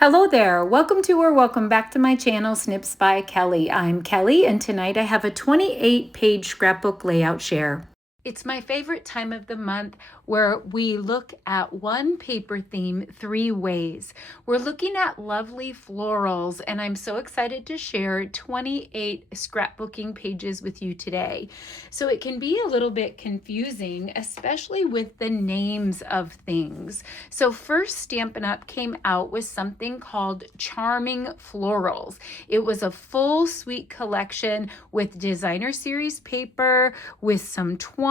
Hello there, welcome to or welcome back to my channel, Snips by Kelly. I'm Kelly, and tonight I have a 28-page scrapbook layout share. It's my favorite time of the month where we look at one paper theme 3 ways. We're looking at lovely florals, and I'm so excited to share 28 scrapbooking pages with you today. So it can be a little bit confusing, especially with the names of things. So first, Stampin' Up! Came out with something called Charming Florals. It was a full suite collection with designer series paper, with some twine,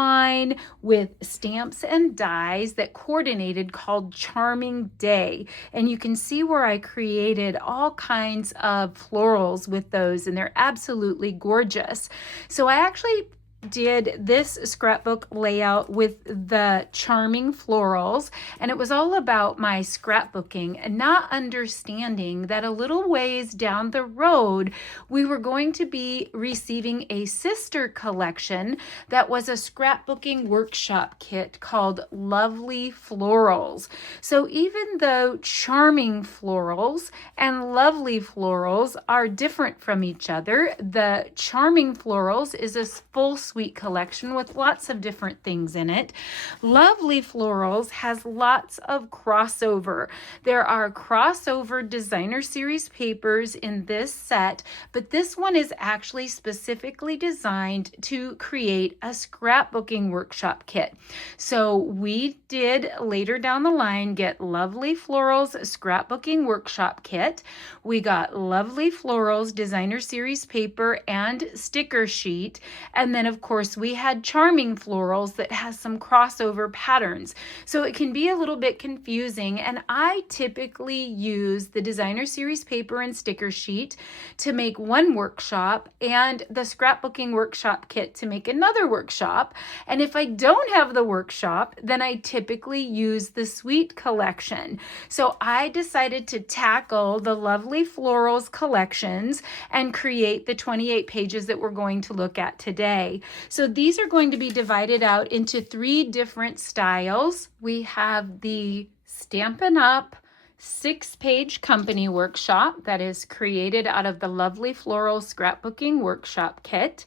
with stamps and dies that coordinated called Charming Day. And you can see where I created all kinds of florals with those, and they're absolutely gorgeous. So I actually did this scrapbook layout with the Charming Florals, and it was all about my scrapbooking and not understanding that a little ways down the road we were going to be receiving a sister collection that was a scrapbooking workshop kit called Lovely Florals. So even though Charming Florals and Lovely Florals are different from each other, the Charming Florals is a full suite collection with lots of different things in it. Lovely Florals has lots of crossover. There are crossover designer series papers in this set, but this one is actually specifically designed to create a scrapbooking workshop kit. So we did later down the line get Lovely Florals scrapbooking workshop kit. We got Lovely Florals designer series paper and sticker sheet, and then of course we had Charming Florals that has some crossover patterns. So it can be a little bit confusing, and I typically use the designer series paper and sticker sheet to make one workshop and the scrapbooking workshop kit to make another workshop. And if I don't have the workshop, then I typically use the suite collection. So I decided to tackle the Lovely Florals collections and create the 28 pages that we're going to look at today. So these are going to be divided out into 3 different styles. We have the Stampin' Up! 6-page company workshop that is created out of the Lovely Floral Scrapbooking Workshop Kit.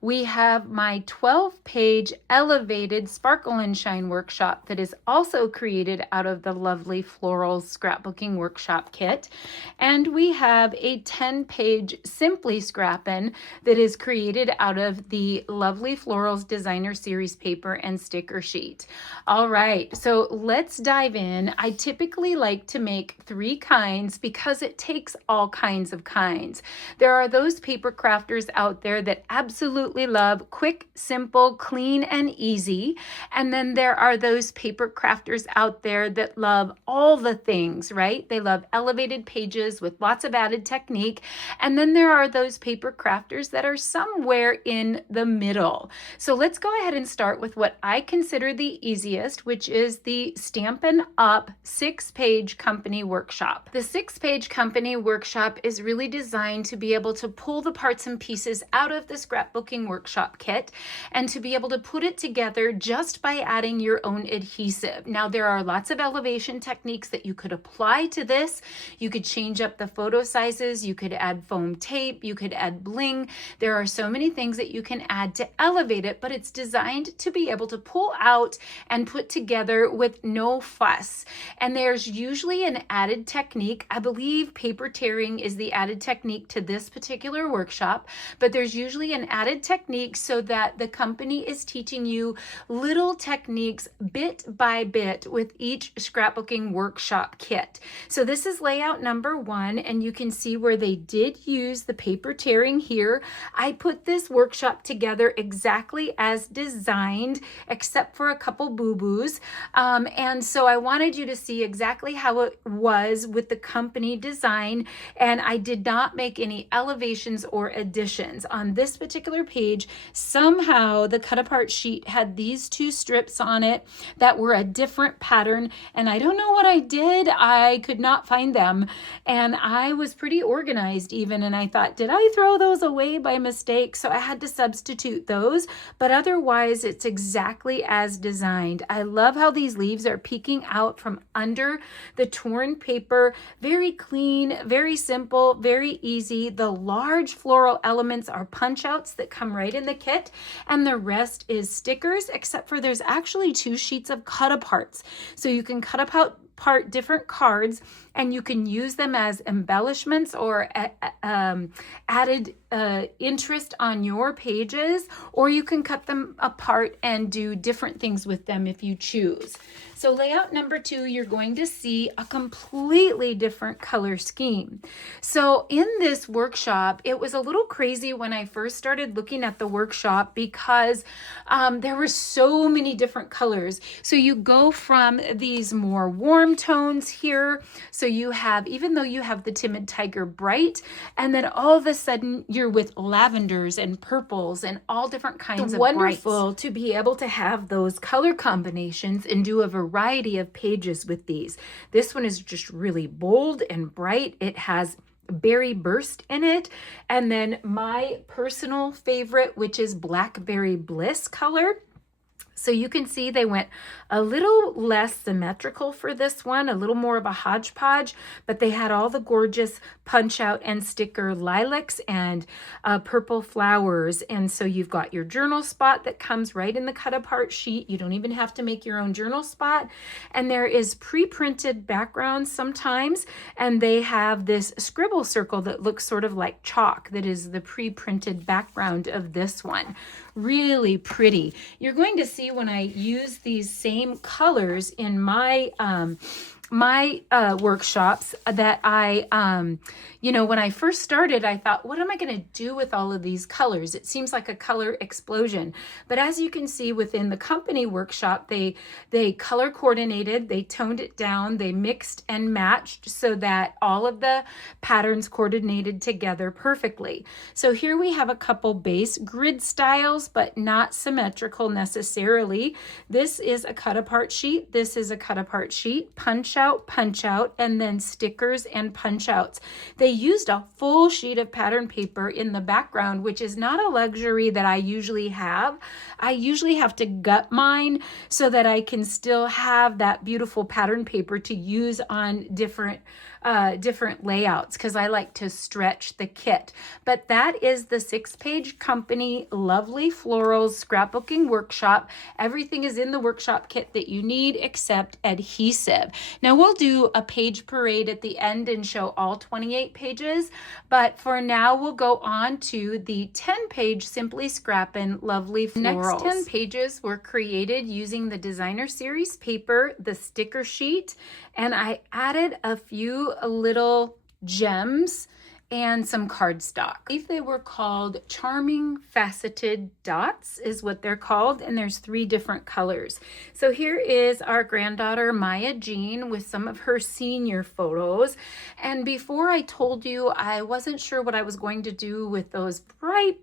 We have my 12-page elevated Sparkle and Shine workshop that is also created out of the Lovely Florals Scrapbooking Workshop Kit. And we have a 10-page Simply Scrappin that is created out of the Lovely Florals Designer Series paper and sticker sheet. All right, so let's dive in. I typically like to make 3 kinds because it takes all kinds of kinds. There are those paper crafters out there that absolutely love quick, simple, clean, and easy. And then there are those paper crafters out there that love all the things, right? They love elevated pages with lots of added technique. And then there are those paper crafters that are somewhere in the middle. So let's go ahead and start with what I consider the easiest, which is the Stampin' Up! 6-page company workshop. The 6-page company workshop is really designed to be able to pull the parts and pieces out of the scrapbooking workshop kit and to be able to put it together just by adding your own adhesive. Now, there are lots of elevation techniques that you could apply to this. You could change up the photo sizes, you could add foam tape, you could add bling. There are so many things that you can add to elevate it, but it's designed to be able to pull out and put together with no fuss. And there's usually an added technique. I believe paper tearing is the added technique to this particular workshop, but there's usually an added technique so that the company is teaching you little techniques bit by bit with each scrapbooking workshop kit. So this is layout number 1, and you can see where they did use the paper tearing here. I put this workshop together exactly as designed, except for a couple boo-boos. And so I wanted you to see exactly how it was with the company design, and I did not make any elevations or additions. On this particular page, somehow the cut apart sheet had these 2 strips on it that were a different pattern, and I don't know what I did. I could not find them, and I was pretty organized even, and I thought, did I throw those away by mistake? So I had to substitute those, but otherwise it's exactly as designed. I love how these leaves are peeking out from under the twine torn paper, very clean, very simple, very easy. The large floral elements are punch outs that come right in the kit, and the rest is stickers, except for there's actually 2 sheets of cut aparts. So you can cut apart different cards, and you can use them as embellishments or added interest on your pages, or you can cut them apart and do different things with them if you choose. So layout number 2, you're going to see a completely different color scheme. So in this workshop, it was a little crazy when I first started looking at the workshop because there were so many different colors. So you go from these more warm tones here. So you have, even though you have the Timid Tiger Bright, and then all of a sudden you're with lavenders and purples and all different kinds of wonderful brights. To be able to have those color combinations and do a variety of pages with these. This one is just really bold and bright. It has Berry Burst in it, and then my personal favorite, which is Blackberry Bliss color. So you can see they went a little less symmetrical for this one, a little more of a hodgepodge, but they had all the gorgeous punch out and sticker lilacs and purple flowers. And so you've got your journal spot that comes right in the cut apart sheet. You don't even have to make your own journal spot. And there is pre-printed backgrounds sometimes, and they have this scribble circle that looks sort of like chalk that is the pre-printed background of this one. Really pretty. You're going to see when I use these same colors in my workshops that I, when I first started, I thought, what am I going to do with all of these colors? It seems like a color explosion. But as you can see within the company workshop, they color coordinated, they toned it down, they mixed and matched so that all of the patterns coordinated together perfectly. So here we have a couple base grid styles, but not symmetrical necessarily. This is a cut apart sheet. This is a cut apart sheet, punch out, and then stickers and punch outs. They used a full sheet of pattern paper in the background, which is not a luxury that I usually have. I usually have to gut mine so that I can still have that beautiful pattern paper to use on different layouts, because I like to stretch the kit. But that is the 6-page company Lovely Florals Scrapbooking Workshop. Everything is in the workshop kit that you need except adhesive. Now we'll do a page parade at the end and show all 28 pages, but for now we'll go on to the 10-page Simply Scrappin' Lovely Florals. The next 10 pages were created using the Designer Series paper, the sticker sheet, and I added a few little gems and some cardstock. I believe they were called Charming Faceted Dots is what they're called, and there's 3 different colors. So here is our granddaughter Maya Jean with some of her senior photos. And before I told you, I wasn't sure what I was going to do with those bright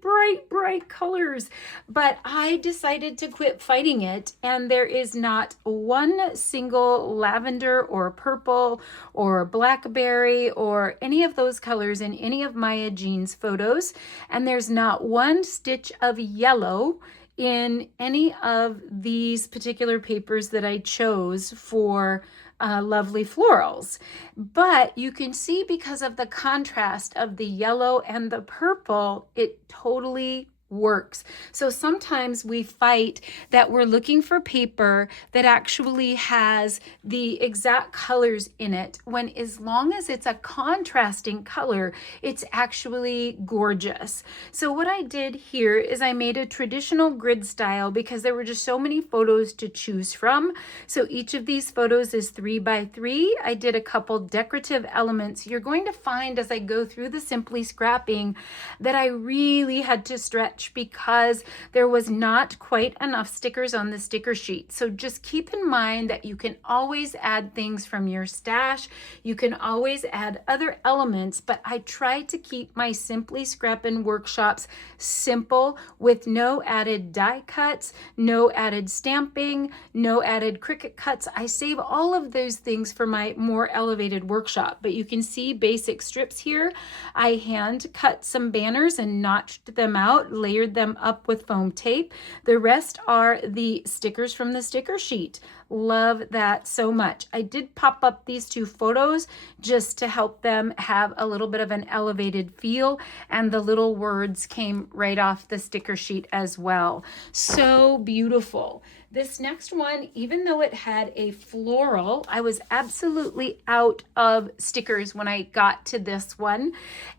colors, but I decided to quit fighting it, and there is not one single lavender or purple or blackberry or any of those colors in any of Maya Jean's photos, and there's not one stitch of yellow in any of these particular papers that I chose for Lovely Florals. But you can see, because of the contrast of the yellow and the purple, it totally works. So sometimes we fight that we're looking for paper that actually has the exact colors in it, when as long as it's a contrasting color, it's actually gorgeous. So what I did here is I made a traditional grid style because there were just so many photos to choose from. So each of these photos is 3 by 3. I did a couple decorative elements. You're going to find as I go through the Simply Scrapping that I really had to stretch because there was not quite enough stickers on the sticker sheet. So just keep in mind that you can always add things from your stash. You can always add other elements, but I try to keep my Simply Scrappin' workshops simple with no added die cuts, no added stamping, no added Cricut cuts. I save all of those things for my more elevated workshop, but you can see basic strips here. I hand cut some banners and notched them out, layered them up with foam tape. The rest are the stickers from the sticker sheet. Love that so much. I did pop up these two photos just to help them have a little bit of an elevated feel, and the little words came right off the sticker sheet as well. So beautiful. This next one, even though it had a floral, I was absolutely out of stickers when I got to this one.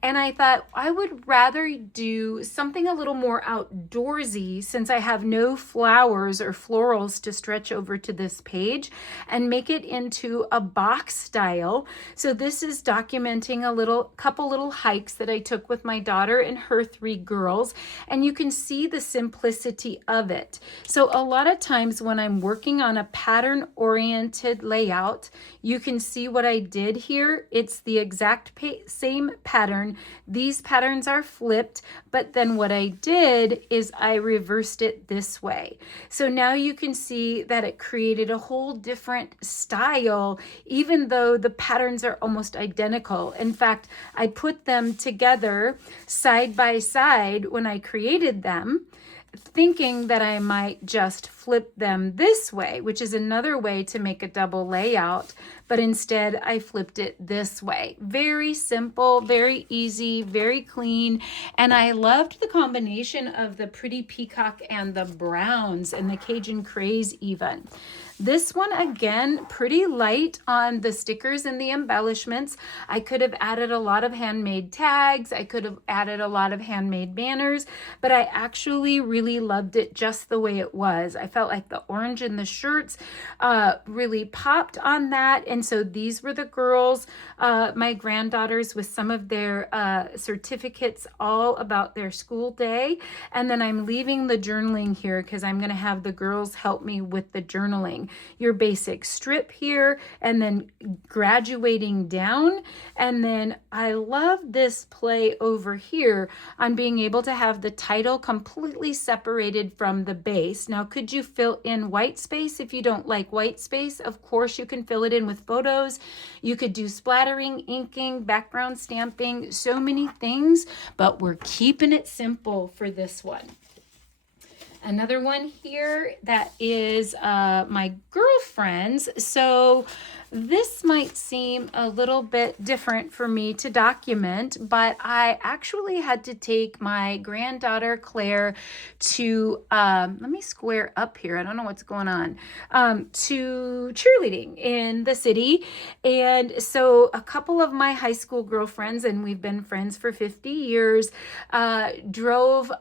And I thought I would rather do something a little more outdoorsy, since I have no flowers or florals to stretch over to this page, and make it into a box style. So this is documenting a couple little hikes that I took with my daughter and her 3 girls. And you can see the simplicity of it. So a lot of times when I'm working on a pattern oriented layout, you can see what I did here. It's the exact same pattern. These patterns are flipped, but then what I did is I reversed it this way. So now you can see that it created a whole different style, even though the patterns are almost identical. In fact, I put them together side by side when I created them, thinking that I might just flip them this way, which is another way to make a double layout, but instead I flipped it this way. Very simple, very easy, very clean, and I loved the combination of the pretty peacock and the browns and the Cajun craze even. This one, again, pretty light on the stickers and the embellishments. I could have added a lot of handmade tags. I could have added a lot of handmade banners, but I actually really loved it just the way it was. I felt like the orange in the shirts really popped on that. And so these were the girls, my granddaughters, with some of their certificates all about their school day. And then I'm leaving the journaling here because I'm going to have the girls help me with the journaling. Your basic strip here, and then graduating down. And then I love this play over here on being able to have the title completely separated from the base. Now, could you fill in white space if you don't like white space? Of course, you can fill it in with photos. You could do splattering, inking, background stamping, so many things, but we're keeping it simple for this one. Another one here that is my girlfriend's. So this might seem a little bit different for me to document, but I actually had to take my granddaughter Claire to, let me square up here, I don't know what's going on, to cheerleading in the city. And so a couple of my high school girlfriends, and we've been friends for 50 years, drove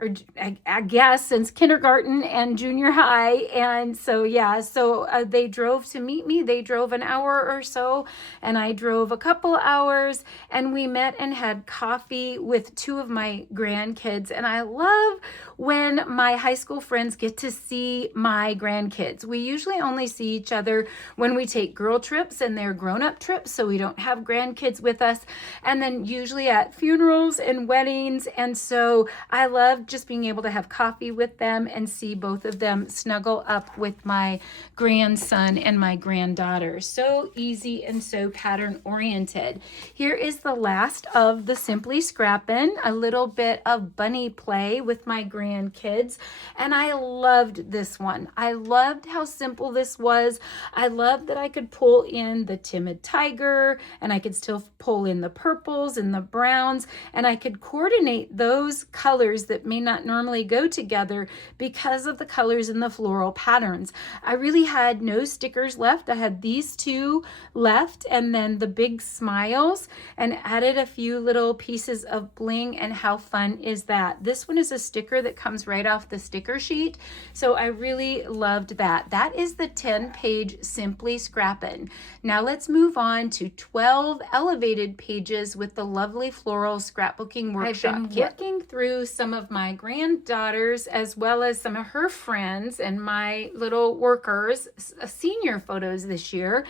or I guess since kindergarten and junior high. And so, yeah, so they drove to meet me. They drove an hour or so, and I drove a couple hours, and we met and had coffee with 2 of my grandkids. And I love when my high school friends get to see my grandkids. We usually only see each other when we take girl trips and they're grown-up trips, so we don't have grandkids with us. And then usually at funerals and weddings. And so I love just being able to have coffee with them and see both of them snuggle up with my grandson and my granddaughter. So easy and so pattern oriented. Here is the last of the Simply Scrappin', a little bit of bunny play with my grandkids. And I loved this one. I loved how simple this was. I loved that I could pull in the timid tiger, and I could still pull in the purples and the browns, and I could coordinate those colors that may not normally go together because of the colors in the floral patterns. I really had no stickers left. I had these 2 left, and then the big smiles, and added a few little pieces of bling. And how fun is that? This one is a sticker that comes right off the sticker sheet, so I really loved that. That is the 10-page Simply Scrappin'. Now let's move on to 12 elevated pages with the lovely floral scrapbooking workshop. I've been working through some of my granddaughters as well as some of her friends and my little workers' senior photos this year,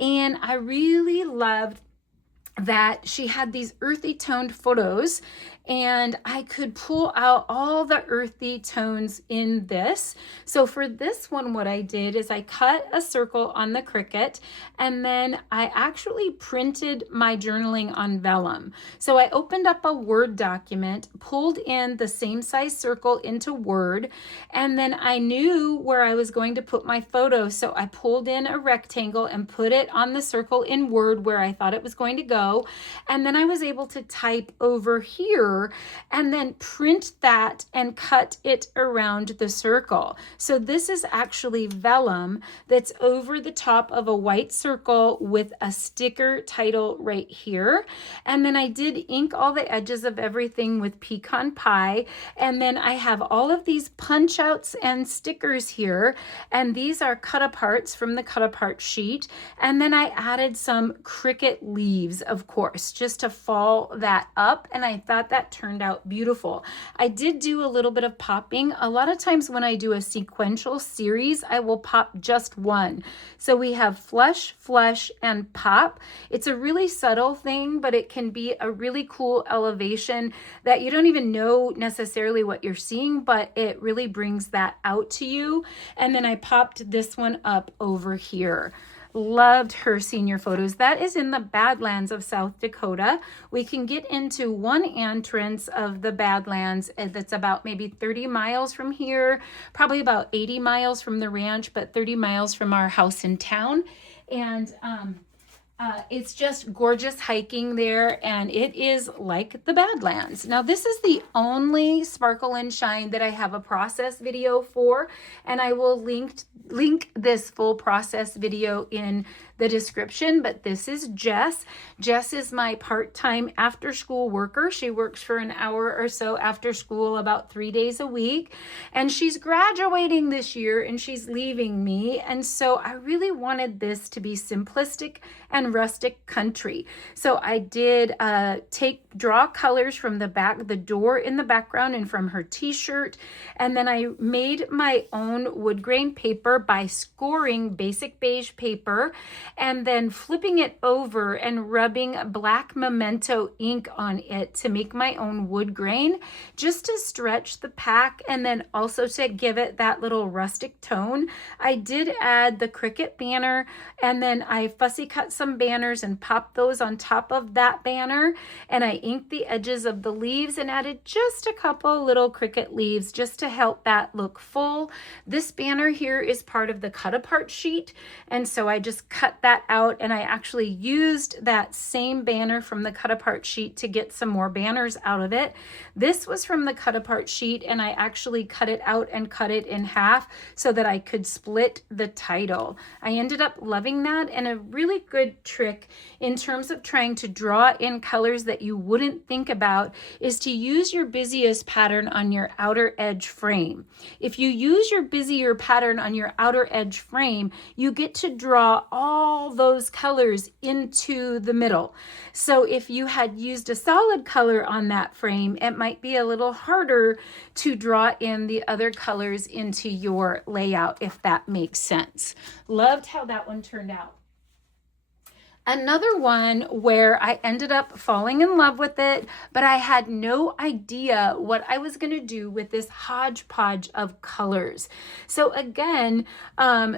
and I really loved that she had these earthy toned photos, and I could pull out all the earthy tones in this. So for this one, what I did is I cut a circle on the Cricut, and then I actually printed my journaling on vellum. So I opened up a Word document, pulled in the same size circle into Word, and then I knew where I was going to put my photo. So I pulled in a rectangle and put it on the circle in Word where I thought it was going to go. And then I was able to type over here and then print that and cut it around the circle. So this is actually vellum that's over the top of a white circle with a sticker title right here. And then I did ink all the edges of everything with pecan pie. And then I have all of these punch outs and stickers here. And these are cut aparts from the cut apart sheet. And then I added some Cricut leaves, of course, just to fall that up. And I thought that turned out beautiful. I did do a little bit of popping. A lot of times when I do a sequential series, I will pop just one. So we have flush, flush, and pop. It's a really subtle thing, but it can be a really cool elevation that you don't even know necessarily what you're seeing, but it really brings that out to you. And then I popped this one up over here. Loved her senior photos. That is in the Badlands of South Dakota. We can get into one entrance of the Badlands that's about maybe 30 miles from here, probably about 80 miles from the ranch, but 30 miles from our house in town. And it's just gorgeous hiking there, and it is like the Badlands. Now, this is the only Sparkle and Shine that I have a process video for, and I will link this full process video in the description, but this is Jess. Jess is my part-time after-school worker. She works for an hour or so after school about 3 days a week, and she's graduating this year and she's leaving me, and so I really wanted this to be simplistic and rustic country. So I did draw colors from the door in the background and from her t-shirt, and then I made my own wood grain paper by scoring basic beige paper and then flipping it over and rubbing black memento ink on it to make my own wood grain, just to stretch the pack and then also to give it that little rustic tone. I did add the Cricut banner, and then I fussy cut some banners and popped those on top of that banner, and I inked the edges of the leaves and added just a couple little Cricut leaves just to help that look full. This banner here is part of the cut apart sheet, and so I just cut that out, and I actually used that same banner from the cut apart sheet to get some more banners out of it. This was from the cut apart sheet, and I actually cut it out and cut it in half so that I could split the title. I ended up loving that, and a really good trick in terms of trying to draw in colors that you wouldn't think about is to use your busiest pattern on your outer edge frame. If you use your busier pattern on your outer edge frame, you get to draw all those colors into the middle. So if you had used a solid color on that frame, it might be a little harder to draw in the other colors into your layout, if that makes sense. Loved how that one turned out. Another one where I ended up falling in love with it, but I had no idea what I was going to do with this hodgepodge of colors. So again,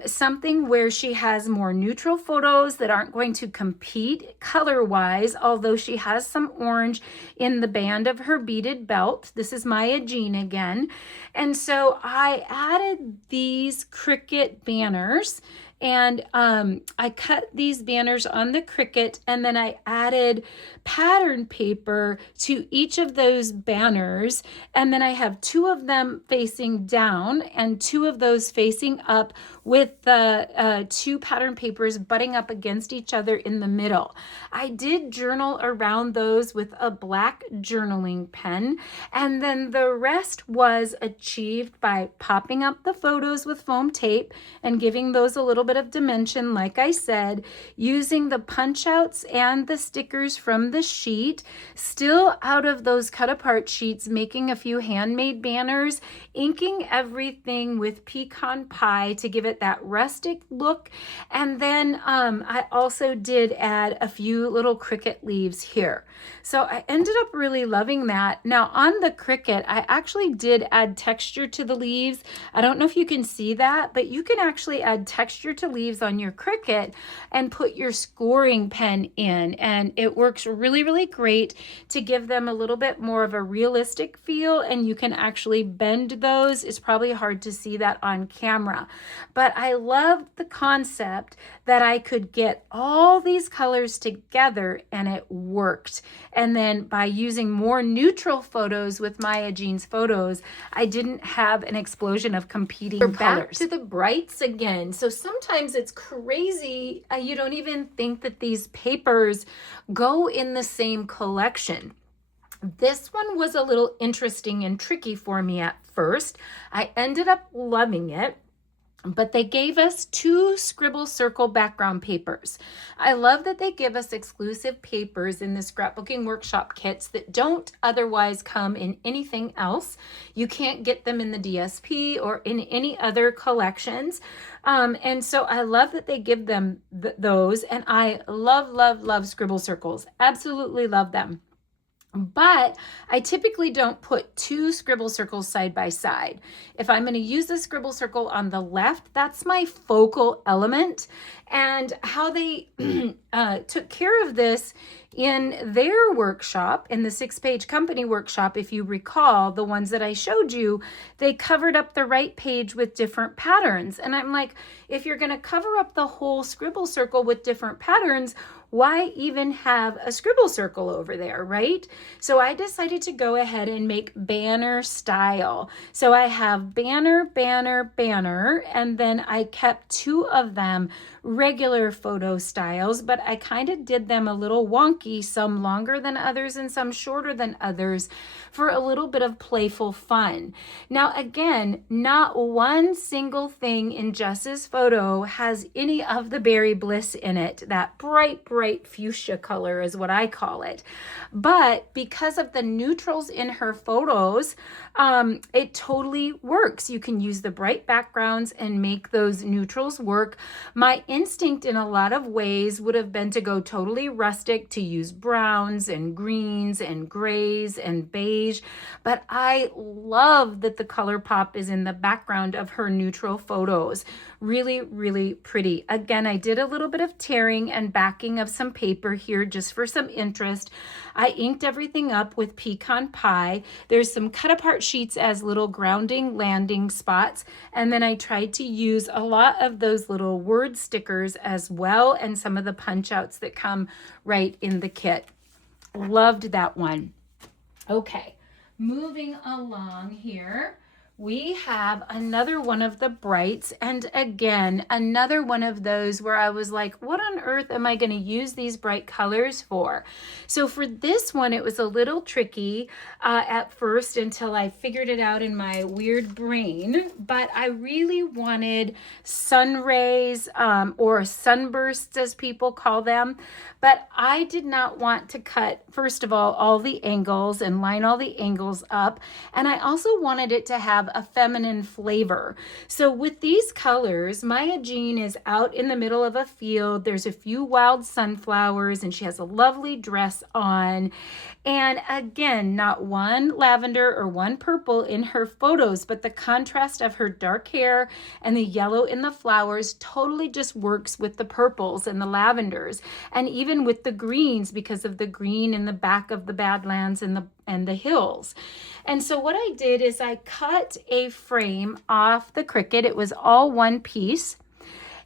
something where she has more neutral photos that aren't going to compete color-wise, although she has some orange in the band of her beaded belt. This is Maya Jean again. And so I added these Cricut banners, and I cut these banners on the Cricut, and then I added pattern paper to each of those banners, and then I have 2 of them facing down and 2 of those facing up with the 2 pattern papers butting up against each other in the middle. I did journal around those with a black journaling pen, and then the rest was achieved by popping up the photos with foam tape and giving those a little bit bit of dimension, like I said, using the punch outs and the stickers from the sheet, still out of those cut apart sheets, making a few handmade banners, inking everything with pecan pie to give it that rustic look. And then I also did add a few little Cricut leaves here. So I ended up really loving that. Now on the Cricut, I actually did add texture to the leaves. I don't know if you can see that, but you can actually add texture to leaves on your Cricut and put your scoring pen in, and it works really, really great to give them a little bit more of a realistic feel, and you can actually bend those. It's probably hard to see that on camera, but I loved the concept that I could get all these colors together and it worked. And then by using more neutral photos with Maya Jean's photos, I didn't have an explosion of competing colors. Back to the brights again. So sometimes it's crazy. You don't even think that these papers go in the same collection. This one was a little interesting and tricky for me at first. I ended up loving it, but they gave us 2 scribble circle background papers. I love that they give us exclusive papers in the scrapbooking workshop kits that don't otherwise come in anything else. You can't get them in the DSP or in any other collections. And so I love that they give them those. And I love, love, love scribble circles. Absolutely love them. But I typically don't put 2 scribble circles side by side. If I'm going to use the scribble circle on the left, that's my focal element. And how they took care of this in their workshop, in the 6-page company workshop, if you recall, the ones that I showed you, they covered up the right page with different patterns. And I'm like, if you're going to cover up the whole scribble circle with different patterns, why even have a scribble circle over there, right? So I decided to go ahead and make banner style. So I have banner, banner, banner, and then I kept 2 of them regular photo styles, but I kind of did them a little wonky, some longer than others and some shorter than others, for a little bit of playful fun. Now, again, not one single thing in Jess's photo has any of the Berry Bliss in it. That bright, bright fuchsia color is what I call it. But because of the neutrals in her photos, it totally works. You can use the bright backgrounds and make those neutrals work. My instinct in a lot of ways would have been to go totally rustic, to use browns and greens and grays and beige, but I love that the color pop is in the background of her neutral photos. Really, really pretty. Again, I did a little bit of tearing and backing of some paper here just for some interest. I inked everything up with pecan pie. There's some cut apart sheets as little grounding landing spots. And then I tried to use a lot of those little word stickers as well, and some of the punch outs that come right in the kit. Loved that one. Okay, moving along here. We have another one of the brights, and again, another one of those where I was like, what on earth am I going to use these bright colors for? So for this one, it was a little tricky at first until I figured it out in my weird brain, but I really wanted sun rays or sunbursts, as people call them, but I did not want to cut, first of all the angles and line all the angles up, and I also wanted it to have a feminine flavor. So with these colors, Maya Jean is out in the middle of a field. There's a few wild sunflowers and she has a lovely dress on. And again, not one lavender or one purple in her photos, but the contrast of her dark hair and the yellow in the flowers totally just works with the purples and the lavenders, and even with the greens because of the green in the back of the Badlands and the hills. And so what I did is I cut a frame off the Cricut. It was all one piece.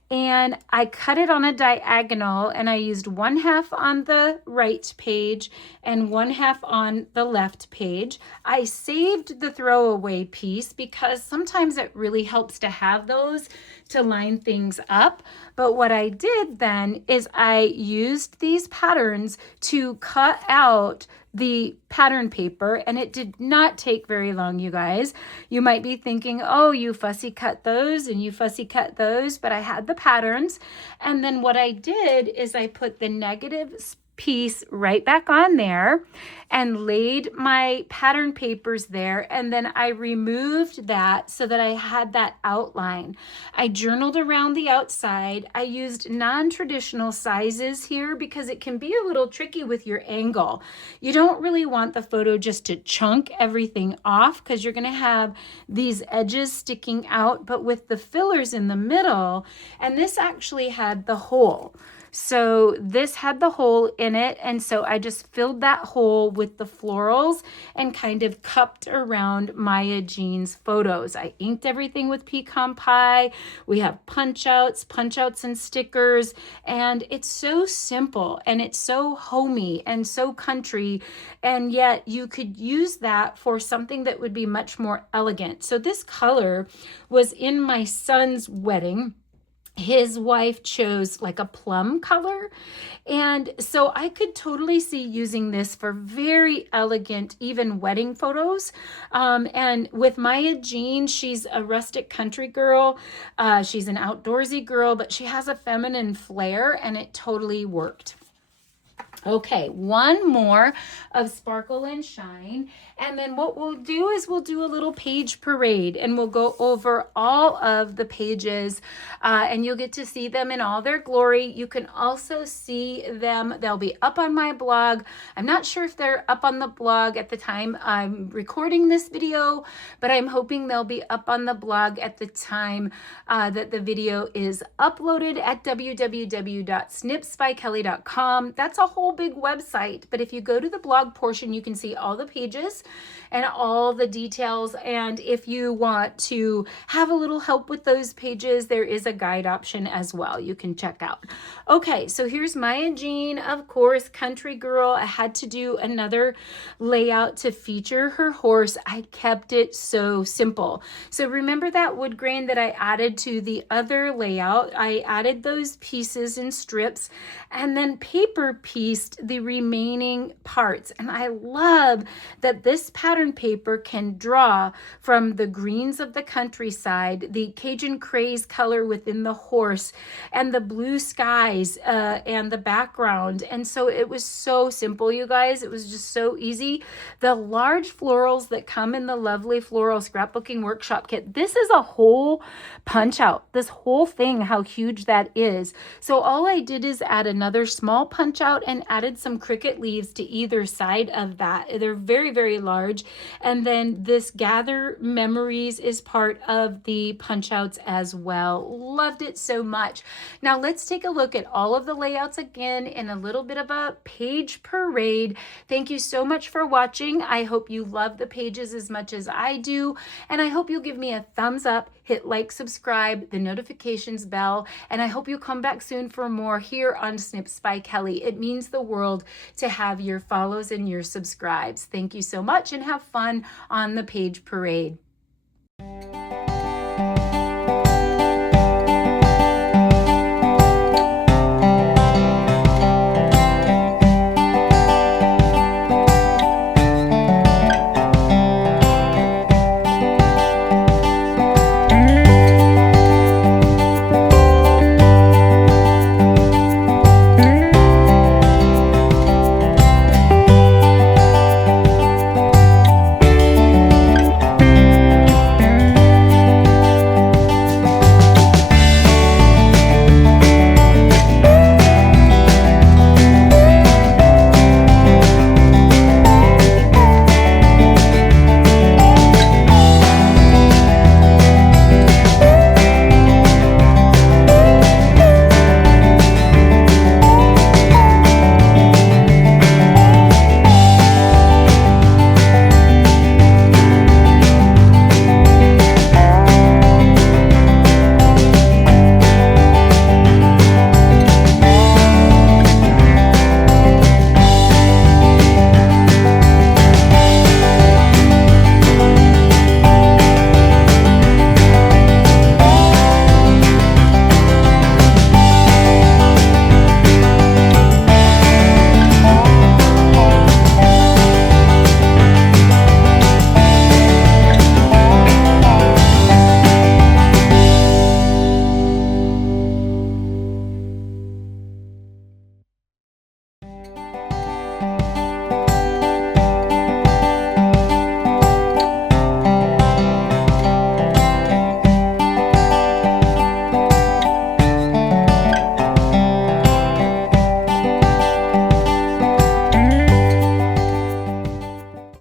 And I cut it on a diagonal, and I used 1/2 on the right page and 1/2 on the left page. I saved the throwaway piece because sometimes it really helps to have those to line things up. But what I did then is I used these patterns to cut out the pattern paper, and it did not take very long, you guys. You might be thinking, oh, you fussy cut those and you fussy cut those, but I had the patterns. And then what I did is I put the negative piece right back on there and laid my pattern papers there, and then I removed that so that I had that outline. I journaled around the outside. I used non-traditional sizes here because it can be a little tricky with your angle. You don't really want the photo just to chunk everything off because you're going to have these edges sticking out, but with the fillers in the middle, and this actually had the hole. So this had the hole in it, and so I just filled that hole with the florals and kind of cupped around Maya Jean's photos. I inked everything with pecan pie. We have punch outs and stickers, and it's so simple and it's so homey and so country, and yet you could use that for something that would be much more elegant. So this color was in my son's wedding. His wife chose like a plum color. And so I could totally see using this for very elegant, even wedding photos. And with Maya Jean, she's a rustic country girl. She's an outdoorsy girl, but she has a feminine flair, and it totally worked. Okay, one more of Sparkle and Shine. And then what we'll do is we'll do a little page parade, and we'll go over all of the pages, and you'll get to see them in all their glory. You can also see them. They'll be up on my blog. I'm not sure if they're up on the blog at the time I'm recording this video, but I'm hoping they'll be up on the blog at the time that the video is uploaded at www.snipsbykelly.com. That's a whole big website, but if you go to the blog portion, you can see all the pages and all the details. And if you want to have a little help with those pages, there is a guide option as well you can check out. Okay, so here's Maya Jean, of course, country girl. I had to do another layout to feature her horse. I kept it so simple. So remember that wood grain that I added to the other layout? I added those pieces in strips and then paper pieced the remaining parts. And I love that this pattern paper can draw from the greens of the countryside, the Cajun craze color within the horse, and the blue skies and the background. And so it was so simple, you guys. It was just so easy. The large florals that come in the lovely floral scrapbooking workshop kit, this is a whole punch out. This whole thing, how huge that is. So all I did is add another small punch out and added some Cricut leaves to either side of that. They're very, very large. And then this Gather Memories is part of the punch outs as well. Loved it so much. Now let's take a look at all of the layouts again in a little bit of a page parade. Thank you so much for watching. I hope you love the pages as much as I do. And I hope you'll give me a thumbs up, hit like, subscribe, the notifications bell, and I hope you'll come back soon for more here on Snips by Kelly. It means the world to have your follows and your subscribes. Thank you so much, and have fun on the page parade.